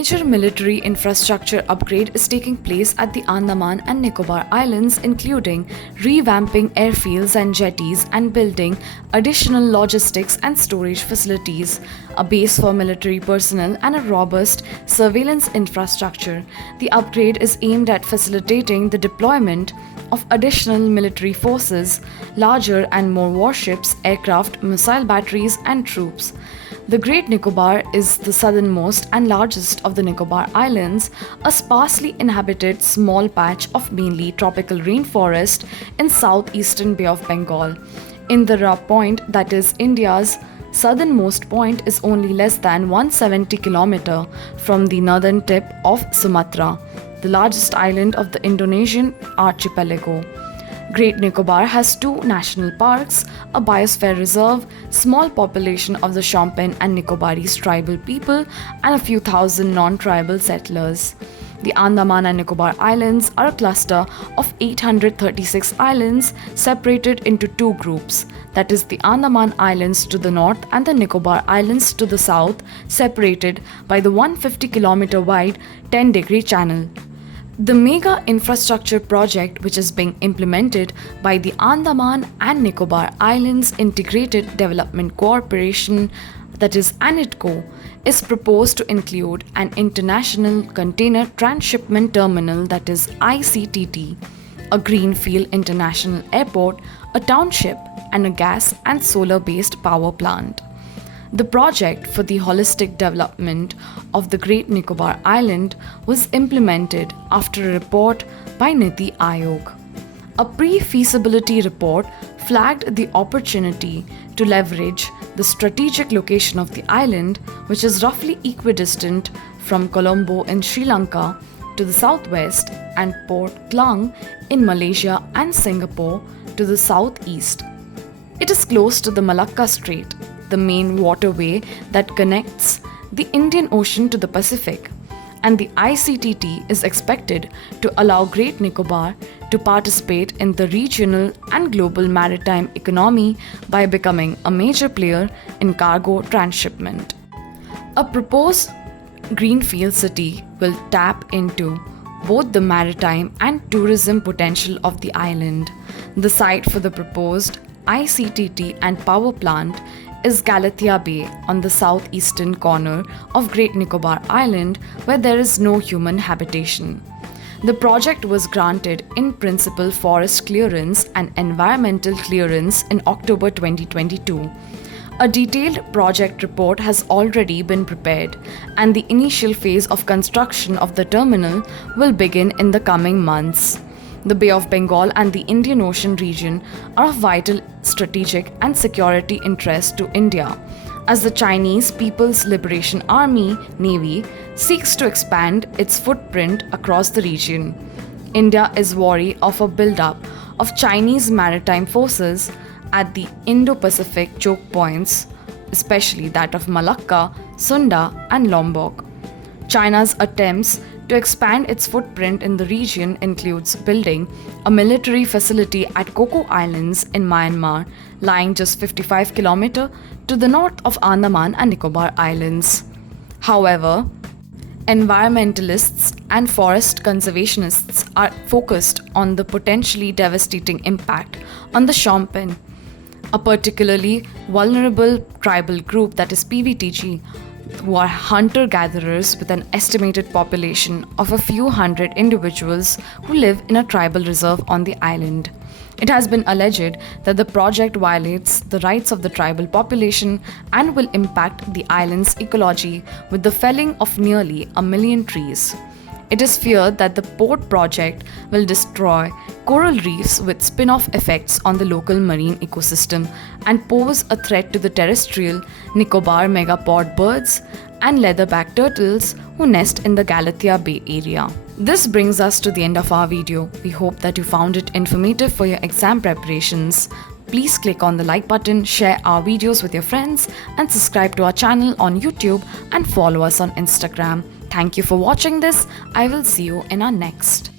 Major military infrastructure upgrade is taking place at the Andaman and Nicobar Islands, including revamping airfields and jetties and building additional logistics and storage facilities, a base for military personnel, and a robust surveillance infrastructure. The upgrade is aimed at facilitating the deployment of additional military forces, larger and more warships, aircraft, missile batteries, and troops. The Great Nicobar is the southernmost and largest of the Nicobar Islands, a sparsely inhabited small patch of mainly tropical rainforest in southeastern Bay of Bengal. Indira Point, that is India's southernmost point, is only less than 170 km from the northern tip of Sumatra, the largest island of the Indonesian archipelago. Great Nicobar has two national parks, a biosphere reserve, small population of the Shompen and Nicobarese tribal people, and a few thousand non-tribal settlers. The Andaman and Nicobar Islands are a cluster of 836 islands separated into two groups, that is the Andaman Islands to the north and the Nicobar Islands to the south, separated by the 150 km wide 10-degree channel. The mega infrastructure project, which is being implemented by the Andaman and Nicobar Islands Integrated Development Corporation, that is ANIDCO, is proposed to include an international container transshipment terminal, that is ICTT, a greenfield international airport, a township, and a gas and solar-based power plant. The project for the holistic development of the Great Nicobar Island was implemented after a report by Niti Aayog. A pre-feasibility report flagged the opportunity to leverage the strategic location of the island, which is roughly equidistant from Colombo in Sri Lanka to the southwest and Port Klang in Malaysia and Singapore to the southeast. It is close to the Malacca Strait, the main waterway that connects the Indian Ocean to the Pacific, and the ICTT is expected to allow Great Nicobar to participate in the regional and global maritime economy by becoming a major player in cargo transshipment. A proposed greenfield city will tap into both the maritime and tourism potential of the island. The site for the proposed ICTT and power plant is Galathea Bay on the southeastern corner of Great Nicobar Island, where there is no human habitation. The project was granted in principle forest clearance and environmental clearance in October 2022. A detailed project report has already been prepared, and the initial phase of construction of the terminal will begin in the coming months. The Bay of Bengal and the Indian Ocean region are of vital strategic and security interest to India, as the Chinese People's Liberation Army Navy seeks to expand its footprint across the region. India is wary of a build-up of Chinese maritime forces at the Indo-Pacific choke points, especially that of Malacca, Sunda, and Lombok. China's attempts to expand its footprint in the region includes building a military facility at Coco Islands in Myanmar, lying just 55 km to the north of Andaman and Nicobar Islands. However, environmentalists and forest conservationists are focused on the potentially devastating impact on the Shompen, a particularly vulnerable tribal group, that is PVTG, who are hunter-gatherers with an estimated population of a few hundred individuals who live in a tribal reserve on the island. It has been alleged that the project violates the rights of the tribal population and will impact the island's ecology with the felling of nearly 1 million trees. It is feared that the port project will destroy coral reefs with spin-off effects on the local marine ecosystem and pose a threat to the terrestrial Nicobar megapod birds and leatherback turtles who nest in the Galathea Bay area. This brings us to the end of our video. We hope that you found it informative for your exam preparations. Please click on the like button, share our videos with your friends, and subscribe to our channel on YouTube and follow us on Instagram. Thank you for watching this. I will see you in our next.